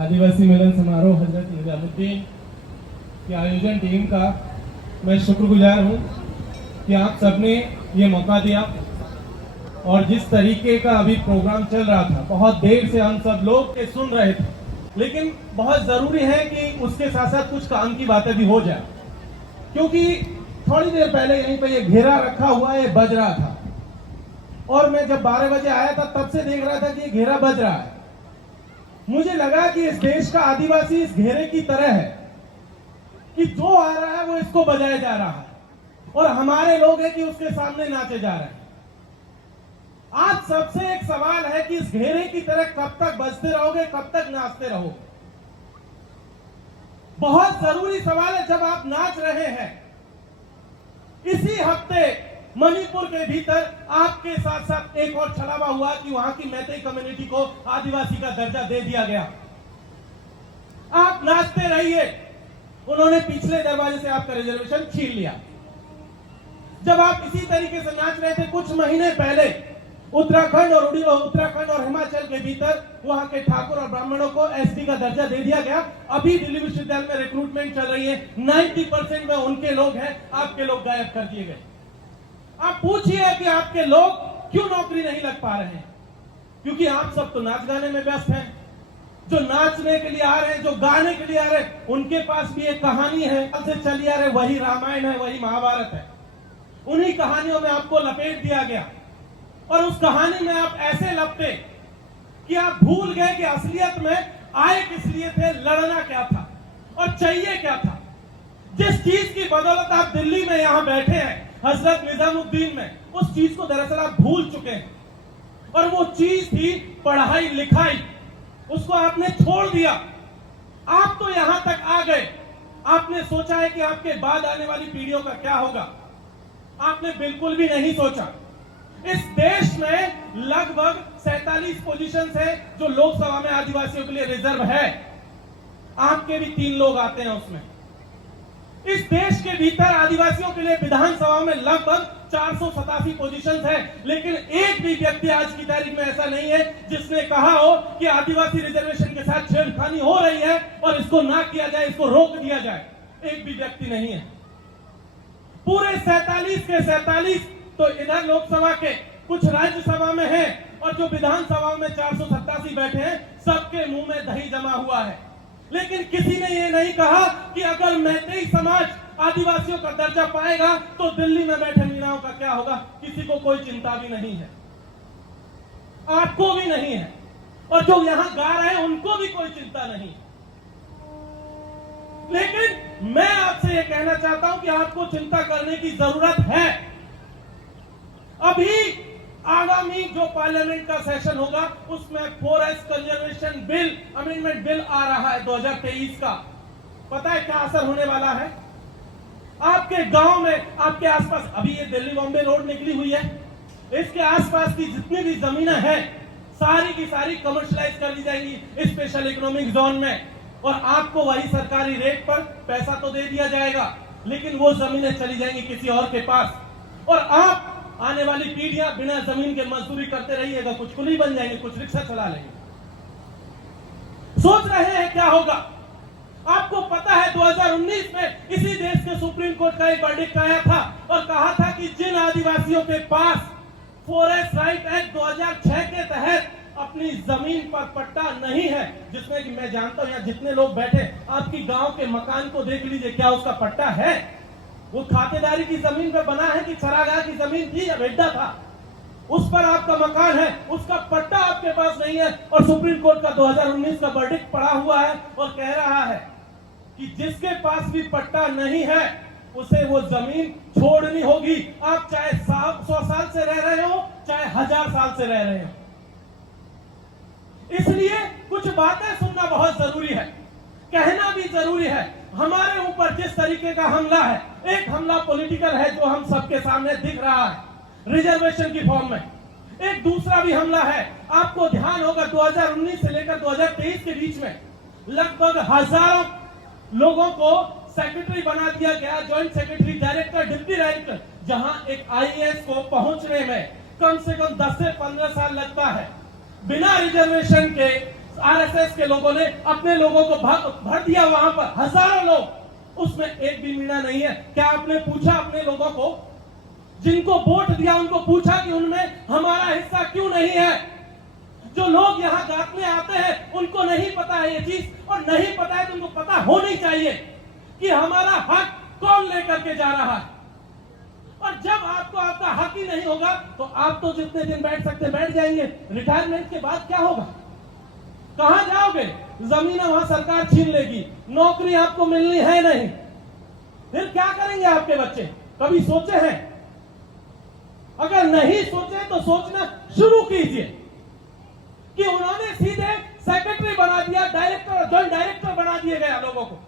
आदिवासी मिलन समारोह हजरत निजामुद्दीन की आयोजन टीम का मैं शुक्रगुजार हूँ कि आप सबने ये मौका दिया। और जिस तरीके का अभी प्रोग्राम चल रहा था, बहुत देर से हम सब लोग सुन रहे थे, लेकिन बहुत जरूरी है कि उसके साथ साथ कुछ काम की बातें भी हो जाए, क्योंकि थोड़ी देर पहले यहीं पे ये घेरा रखा हुआ है, बज रहा था और मैं जब 12 बजे आया था तब से देख रहा था कि ये घेरा बज रहा है। मुझे लगा कि इस देश का आदिवासी इस घेरे की तरह है कि जो आ रहा है वो इसको बजाया जा रहा है और हमारे लोग हैं कि उसके सामने नाचे जा रहे हैं। आज सबसे एक सवाल है कि इस घेरे की तरह कब तक बजते रहोगे, कब तक नाचते रहोगे? बहुत जरूरी सवाल है। जब आप नाच रहे हैं, इसी हफ्ते मणिपुर के भीतर आपके साथ साथ एक और छलावा हुआ कि वहां की मैतेई कम्युनिटी को आदिवासी का दर्जा दे दिया गया। आप नाचते रहिए, उन्होंने पिछले दरवाजे से आपका रिजर्वेशन छीन लिया। जब आप इसी तरीके से नाच रहे थे, कुछ महीने पहले उत्तराखंड और हिमाचल के भीतर वहां के ठाकुर और ब्राह्मणों को एसटी का दर्जा दे दिया गया। अभी दिल्ली विश्वविद्यालय में रिक्रूटमेंट चल रही है, 90% में उनके लोग हैं, आपके लोग गायब कर दिए गए। आप पूछिए कि आपके लोग क्यों नौकरी नहीं लग पा रहे हैं? क्योंकि आप सब तो नाच गाने में व्यस्त हैं। जो नाचने के लिए आ रहे हैं, जो गाने के लिए आ रहे हैं, उनके पास भी एक कहानी है, से चली आ रहे, वही रामायण है, वही महाभारत है। उन्हीं कहानियों में आपको लपेट दिया गया और उस कहानी में आप ऐसे लपटे कि आप भूल गए कि असलियत में आए किस लिए थे, लड़ना क्या था और चाहिए क्या था। जिस चीज की बदौलत आप दिल्ली में यहां बैठे हैं, हजरत निजामुद्दीन में, उस चीज को दरअसल आप भूल चुके हैं। और वो चीज थी पढ़ाई लिखाई, उसको आपने छोड़ दिया। आप तो यहां तक आ गए, आपने सोचा है कि आपके बाद आने वाली पीढ़ियों का क्या होगा? आपने बिल्कुल भी नहीं सोचा। इस देश में लगभग 47 पोजीशंस है जो लोकसभा में आदिवासियों के लिए रिजर्व है। आपके भी 3 लोग आते हैं उसमें। इस देश के भीतर आदिवासियों के लिए विधानसभा में लगभग 487 पोजीशंस है, लेकिन एक भी व्यक्ति आज की तारीख में ऐसा नहीं है जिसने कहा हो कि आदिवासी रिजर्वेशन के साथ छेड़खानी हो रही है और इसको ना किया जाए, इसको रोक दिया जाए। एक भी व्यक्ति नहीं है। पूरे 47 के 47 तो इधर लोकसभा के, कुछ राज्यसभा में है और जो विधानसभा में 487 बैठे हैं, सबके मुंह में दही जमा हुआ है। लेकिन किसी ने ये नहीं कहा कि अगर मैतेई समाज आदिवासियों का दर्जा पाएगा तो दिल्ली में बैठे मीणाओं का क्या होगा। किसी को कोई चिंता भी नहीं है, आपको भी नहीं है, और जो यहां गा रहे हैं उनको भी कोई चिंता नहीं। लेकिन मैं आपसे ये कहना चाहता हूं कि आपको चिंता करने की जरूरत है। अभी आगामी जो पार्लियामेंट का सेशन होगा उसमें forest conservation bill, amendment bill आ रहा है 2023 का। पता है क्या असर होने वाला है? आपके गांव में, आपके आसपास, अभी ये दिल्ली बॉम्बे रोड निकली हुई है, इसके आसपास की जितनी भी जमीनें हैं सारी की सारी कमर्शियलाइज कर दी जाएंगी स्पेशल इकोनॉमिक जोन में, और आपको वही सरकारी रेट पर पैसा तो दे दिया जाएगा, लेकिन वो जमीनें चली जाएंगी किसी और के पास, और आप आने वाली पीढ़ियां बिना जमीन के मजदूरी करते रहिएगा। कुछ कुली बन जाएंगे, कुछ रिक्शा चला लेंगे। सोच रहे हैं क्या होगा? आपको पता है 2019 में इसी देश के सुप्रीम कोर्ट का एक वर्डिक्ट आया था और कहा था कि जिन आदिवासियों के पास फॉरेस्ट राइट एक्ट 2006 के तहत अपनी जमीन पर पट्टा नहीं है, जिसमें कि मैं जानता हूं यहाँ जितने लोग बैठे, आपकी गांव के मकान को देख लीजिए, क्या उसका पट्टा है? वो खातेदारी की जमीन पे बना है कि चरागाह की जमीन थी या वेड्डा था, उस पर आपका मकान है, उसका पट्टा आपके पास नहीं है। और सुप्रीम कोर्ट का 2019 का वर्डिक्ट पड़ा हुआ है और कह रहा है कि जिसके पास भी पट्टा नहीं है उसे वो जमीन छोड़नी होगी। आप चाहे 100 साल से रह रहे हो, चाहे 1000 साल से रह रहे हो। इसलिए कुछ बातें सुनना बहुत जरूरी है, कहना भी जरूरी है। हमारे ऊपर जिस तरीके का हमला है, एक हमला पॉलिटिकल है जो हम सबके सामने दिख रहा है रिजर्वेशन की फॉर्म में, एक दूसरा भी हमला है। आपको ध्यान होगा 2019 से लेकर 2023 के बीच में लगभग हजारों लोगों को सेक्रेटरी बना दिया गया, joint secretary, director, deputy director, जहां एक आईएएस को पहुंचने में कम से कम 10 से 15 साल लगता है। बिना रिजर्वेशन के आरएसएस के लोगों ने अपने लोगों को भर दिया वहां पर, हजारों लोग, उसमें एक भी मीणा नहीं है। क्या आपने पूछा अपने लोगों को, जिनको वोट दिया उनको पूछा कि उनमें हमारा हिस्सा क्यों नहीं है? जो लोग यहाँ गांठने आते हैं उनको नहीं पता है ये चीज, और नहीं पता है तो उनको पता होनी चाहिए कि हमारा हक कौन लेकर के जा रहा है। और जब आपको आपका हक ही नहीं होगा तो आप तो जितने दिन बैठ सकते बैठ जाएंगे, रिटायरमेंट के बाद क्या होगा? कहां जाओगे? जमीन वहां सरकार छीन लेगी, नौकरी आपको मिलनी है नहीं, फिर क्या करेंगे आपके बच्चे? कभी सोचे हैं? अगर नहीं सोचे तो सोचना शुरू कीजिए कि उन्होंने सीधे सेक्रेटरी बना दिया, डायरेक्टर, जॉइंट डायरेक्टर बना दिए गए लोगों को,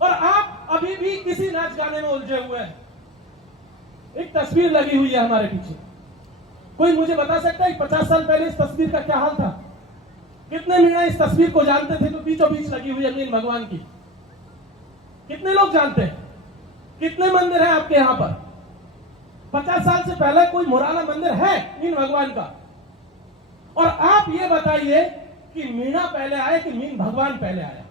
और आप अभी भी किसी नाच गाने में उलझे हुए हैं। एक तस्वीर लगी हुई है हमारे पीछे, कोई मुझे बता सकता है 50 साल पहले इस तस्वीर का क्या हाल था? कितने मीणा इस तस्वीर को जानते थे? तो बीचों बीच लगी हुई है मीन भगवान की, कितने लोग जानते हैं? कितने मंदिर है आपके यहां पर? 50 साल से पहले कोई मुराला मंदिर है मीन भगवान का? और आप ये बताइए कि मीणा पहले आए कि मीन भगवान पहले आया?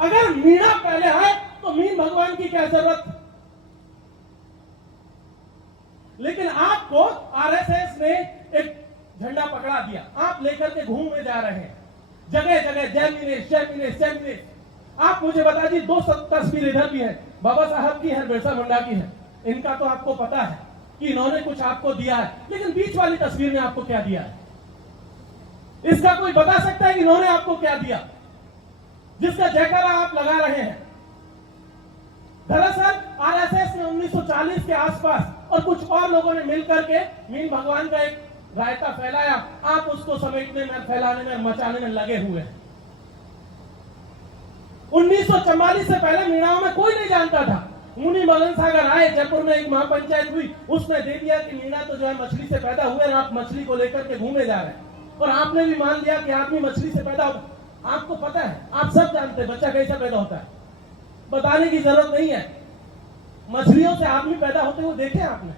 अगर मीणा पहले आए तो मीन भगवान की क्या जरूरत? लेकिन आपको आरएसएस ने एक झंडा पकड़ा दिया, आप लेकर के घूमे जा रहे हैं जगह जगह, जय मिनेश, जय मिनेश, जय मिनेश। आप मुझे बता दीजिए, 2 तस्वीर इधर भी है, बाबा साहब की है, बिरसा मुंडा की है। इनका तो आपको पता है कि इन्होंने कुछ आपको दिया है, लेकिन बीच वाली तस्वीर में आपको क्या दिया है? इसका कोई बता सकता है कि इन्होंने आपको क्या दिया जिसका जयकारा आप लगा रहे हैं? दरअसल आरएसएस ने 1940 के आसपास और कुछ और लोगों ने मिलकर के मीन भगवान का एक रायता फैलाया, आप उसको समेटने में, फैलाने में, मचाने में लगे हुए हैं। 1944 से पहले मीणाओं में कोई नहीं जानता था। मुनि मगन सागर आए, जयपुर में एक महापंचायत हुई, उसने दे दिया कि मीणा तो जो है मछली से पैदा हुए, आप मछली को लेकर के घूमे जा रहे हैं, और आपने भी मान लिया कि आदमी मछली से पैदा होता। आपको पता है, आप सब जानते हैं बच्चा कैसा पैदा होता है, बताने की जरूरत नहीं है। मछलियों से आदमी पैदा होते हुए देखे आपने?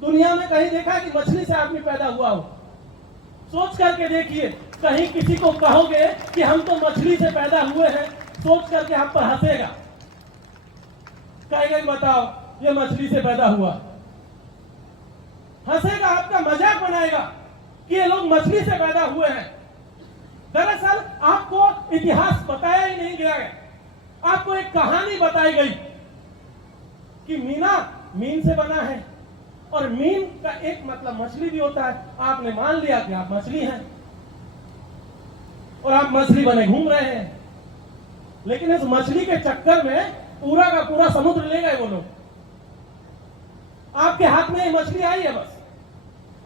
दुनिया में कहीं देखा कि मछली से आदमी पैदा हुआ हो? सोच करके देखिए, कहीं किसी को कहोगे कि हम तो मछली से पैदा हुए हैं, सोच करके आप पर हंसेगा, कहेगा बताओ ये मछली से पैदा हुआ, हंसेगा, आपका मजाक बनाएगा कि ये लोग मछली से पैदा हुए हैं। दरअसल आपको इतिहास बताया ही नहीं गया है, आपको एक कहानी बताई गई कि मीना मीन से बना है, और मीन का एक मतलब मछली भी होता है। आपने मान लिया कि आप मछली हैं और आप मछली बने घूम रहे हैं, लेकिन इस मछली के चक्कर में पूरा का पूरा समुद्र ले गए वो लोग। आपके हाथ में ये मछली आई है बस,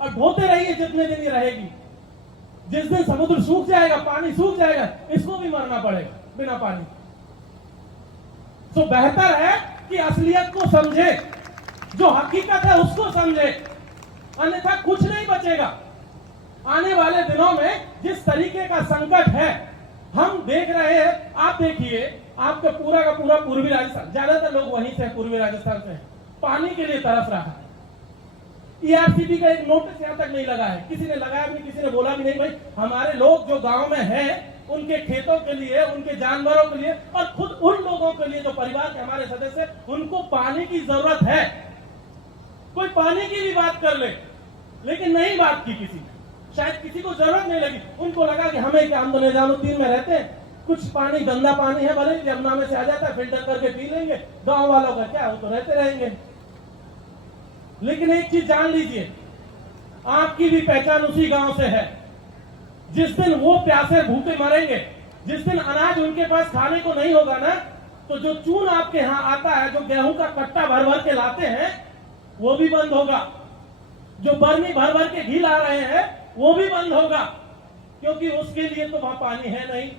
और ढोते रहिए जितने दिन ये रहेगी। जिस दिन समुद्र सूख जाएगा, पानी सूख जाएगा, इसको भी मरना पड़ेगा बिना पानी। तो बेहतर है कि असलियत को समझे, जो हकीकत है उसको समझे, अन्यथा कुछ नहीं बचेगा। आने वाले दिनों में जिस तरीके का संकट है हम देख रहे हैं, आप देखिए, आपका पूरा का पूरा पूर्वी राजस्थान, ज्यादातर लोग वहीं से, पूर्वी राजस्थान से पानी के लिए तरस रहा है। ईआरसीबी का एक नोटिस यहां तक नहीं लगा है, किसी ने लगाया भी, किसी ने बोला भी नहीं भाई हमारे लोग जो गांव में हैं उनके खेतों के लिए, उनके जानवरों के लिए, और खुद उन लोगों के लिए जो परिवार के हमारे सदस्य, उनको पानी की जरूरत है। कोई पानी की भी बात कर ले, लेकिन नहीं बात की किसी ने, शायद किसी को जरूरत नहीं लगी। उनको लगा कि हमें क्या, हम तो निजामुद्दीन में रहते हैं, कुछ पानी गंदा पानी है, भले यमुना में से आ जाता है, फिल्टर करके पी लेंगे, गांव वालों का क्या, वो तो रहते रहेंगे। लेकिन एक चीज जान लीजिए, आपकी भी पहचान उसी गांव से है। जिस दिन वो प्यासे भूखे मरेंगे, जिस दिन अनाज उनके पास खाने को नहीं होगा ना, तो जो चून आपके यहाँ आता है, जो गेहूं का कट्टा भर भर के लाते हैं, वो भी बंद होगा। जो बर्मी भर भर के घी ला रहे हैं, वो भी बंद होगा, क्योंकि उसके लिए तो वहां पानी है नहीं।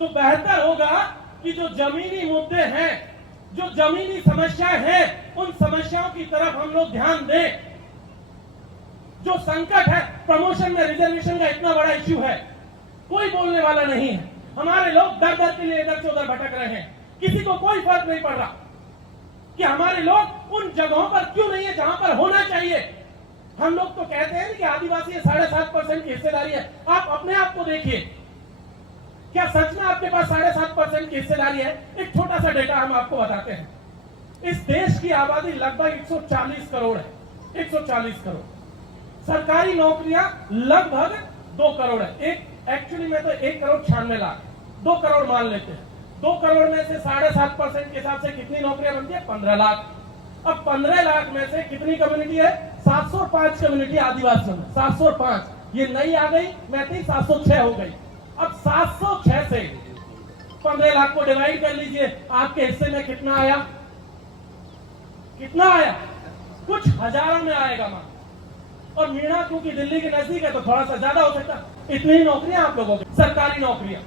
तो बेहतर होगा कि जो जमीनी मुद्दे हैं, जो जमीनी समस्याएं हैं, उन समस्याओं की तरफ हम लोग ध्यान दें। जो संकट है, प्रमोशन में रिजर्वेशन का इतना बड़ा इश्यू है, कोई बोलने वाला नहीं है। हमारे लोग दर दर के लिए इधर से उधर भटक रहे हैं, किसी को कोई फर्क नहीं पड़ रहा कि हमारे लोग उन जगहों पर क्यों नहीं है जहां पर होना चाहिए। हम लोग तो कहते हैं कि आदिवासी 7.5% की हिस्सेदारी है। आप अपने आप को देखिए, क्या सच में आपके पास 7.5% की हिस्सेदारी है? एक छोटा सा डेटा हम आपको बताते हैं। इस देश की आबादी लगभग 140 करोड़ है, 140 करोड़। सरकारी नौकरियां लगभग 2 करोड़ है। एक एक्चुअली में तो 1,96,00,000, 2 करोड़ मान लेते हैं। 2 करोड़ में से 7.5% के हिसाब से कितनी नौकरियां बनती है? 15 लाख। अब 15 लाख में से कितनी कम्युनिटी है? 705 कम्युनिटी आदिवासियों में। 705, ये नई आ गई, मैथिली 706 हो गई। अब 706 से 15 लाख को डिवाइड कर लीजिए, आपके हिस्से में कितना आया? कितना आया? कुछ हजारों में आएगा मान। और मीणा क्योंकि दिल्ली के नजदीक है तो थोड़ा सा ज्यादा हो सकता है। इतनी नौकरियां आप लोगों की, सरकारी नौकरियां।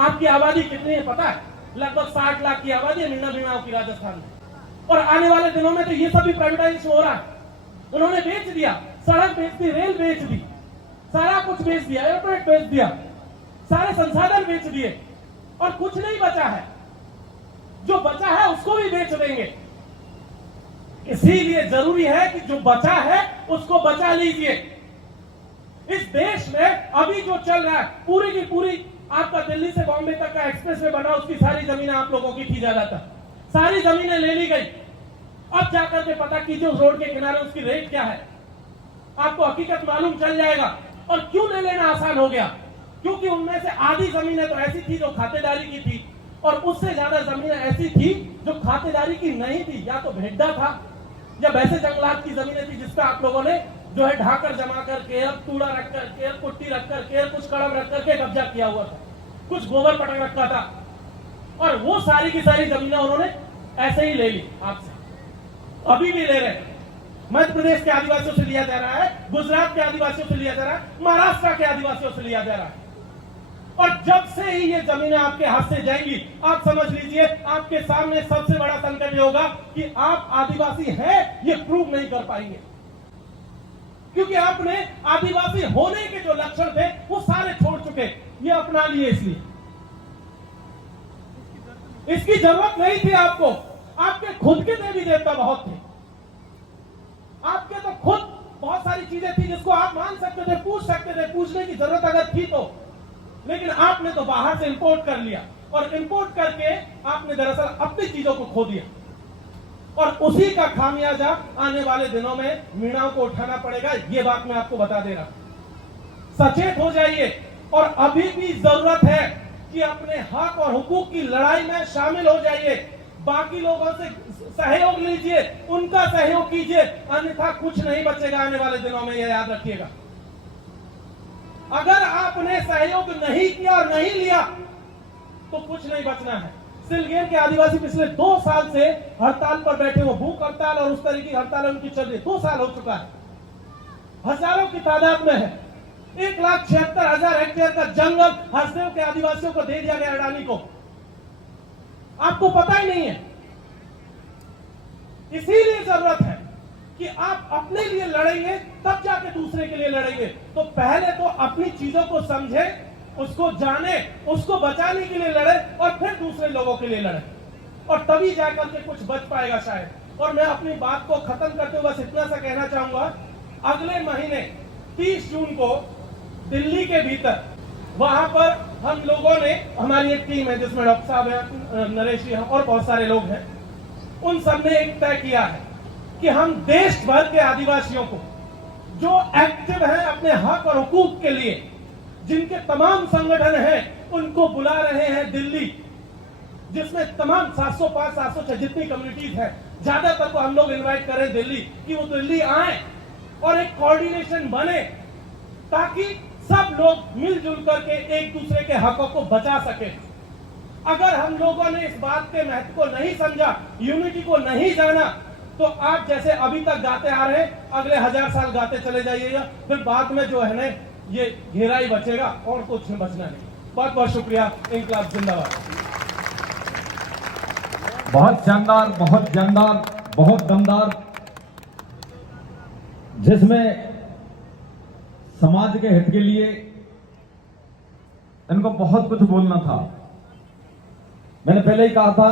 आपकी आबादी कितनी है पता है? लगभग 60 लाख की आबादी है मीणाओं की राजस्थान में। और आने वाले दिनों में तो ये सब भी प्राइवेटाइजेशन हो रहा है। उन्होंने बेच दिया, सड़क बेच दी, रेल बेच दी, सारा कुछ बेच दिया, एयरपोर्ट बेच दिया, सारे संसाधन बेच दिए और कुछ नहीं बचा है। जो बचा है उसको भी बेच देंगे। इसीलिए जरूरी है कि जो बचा है उसको बचा लीजिए। इस देश में अभी जो चल रहा है, पूरी की पूरी आपका दिल्ली से बॉम्बे तक का एक्सप्रेस वे बना, उसकी सारी जमीनें आप लोगों की थी ज्यादातर, सारी जमीनें ले ली गई। अब जाकर के पता कीजिए उस रोड के किनारे उसकी रेट क्या है, आपको हकीकत मालूम चल जाएगा। और क्यों ले लेना आसान हो गया? क्योंकि उनमें से आधी जमीनें तो ऐसी थी जो खातेदारी की थी, और उससे ज्यादा जमीनें ऐसी थी जो खातेदारी की नहीं थी, या तो भेड्डा था या वैसे जंगलात की जमीनें थी जिसका आप लोगों ने जो है ढाकर जमा करके, अब कूड़ा रख करके, कुट्टी रख करके, कुछ कड़म रख करके कब्जा किया हुआ था, कुछ गोबर पटक रखा था, और वो सारी की सारी जमीनें उन्होंने ऐसे ही ले ली आपसे। अभी भी ले रहे हैं। मध्य प्रदेश के आदिवासियों से लिया जा रहा है, गुजरात के आदिवासियों से लिया जा रहा है, महाराष्ट्र के आदिवासियों से लिया जा रहा है। और जब से ही ये जमीनें आपके हाथ से जाएंगी, आप समझ लीजिए आपके सामने सबसे बड़ा संकट ये होगा कि आप आदिवासी हैं ये प्रूव नहीं कर पाएंगे, क्योंकि आपने आदिवासी होने के जो लक्षण थे वो सारे छोड़ चुके, ये अपना लिए। इसलिए इसकी जरूरत नहीं थी आपको। आपके खुद के देवी देवता बहुत थे, आपके तो खुद बहुत सारी चीजें थी जिसको आप मान सकते थे, पूछ सकते थे, पूछने की जरूरत अगर थी तो। लेकिन आपने तो बाहर से इंपोर्ट कर लिया, और इंपोर्ट करके आपने दरअसल अपनी चीजों को खो दिया, और उसी का खामियाजा आने वाले दिनों में मीणाओं को उठाना पड़ेगा। ये बात मैं आपको बता दे रहा हूं। सचेत हो जाइए, और अभी भी जरूरत है कि अपने हक और हुकूक की लड़ाई में शामिल हो जाइए। बाकी लोगों से सहयोग लीजिए, उनका सहयोग कीजिए, अन्यथा कुछ नहीं बचेगा आने वाले दिनों में, यह याद रखिएगा। अगर आपने सहयोग नहीं किया और नहीं लिया तो कुछ नहीं बचना है। सिलगेर के आदिवासी पिछले 2 साल से हड़ताल पर बैठे हो, भूख हड़ताल और उस तरह की हड़ताल उनकी चल रही है। 2 साल हो चुका है, हजारों की तादाद में है। 1,76,000 हेक्टेयर का जंगल हसदेव के आदिवासियों को दे दिया गया, अडानी को। आपको पता ही नहीं है। इसीलिए जरूरत है कि आप अपने लिए लड़ेंगे तब जाके दूसरे के लिए लड़ेंगे। तो पहले तो अपनी चीजों को समझे, उसको जाने, उसको बचाने के लिए लड़े, और फिर दूसरे लोगों के लिए लड़े, और तभी जाकर के कुछ बच पाएगा शायद। और मैं अपनी बात को खत्म करते हुए बस इतना सा कहना चाहूंगा, अगले महीने 30 जून को दिल्ली के भीतर, वहां पर हम लोगों ने, हमारी एक टीम है जिसमें डॉक्टर साहब है, नरेश जी हैं और बहुत सारे लोग हैं, उन सब ने एक तय किया है कि हम देश भर के आदिवासियों को जो एक्टिव हैं अपने हक और हुकूक के लिए, जिनके तमाम संगठन हैं, उनको बुला रहे हैं दिल्ली, जिसमें तमाम 705, 706 जितनी कम्युनिटीज हैं, ज्यादातर को हम लोग इनवाइट करें दिल्ली, कि वो दिल्ली आए और एक कोऑर्डिनेशन बने, ताकि सब लोग मिलजुल करके एक दूसरे के हकों को बचा सके। अगर हम लोगों ने इस बात के महत्व को नहीं समझा, यूनिटी को नहीं जाना, तो आप जैसे अभी तक गाते आ रहे हैं, अगले 1000 साल गाते चले जाइएगा, फिर बाद में जो है ना ये घेरा ही बचेगा और कुछ बचना नहीं। बहुत बहुत शुक्रिया। इंकलाब जिंदाबाद। बहुत शानदार, बहुत जानदार, बहुत दमदार, जिसमें समाज के हित के लिए इनको बहुत कुछ बोलना था। मैंने पहले ही कहा था।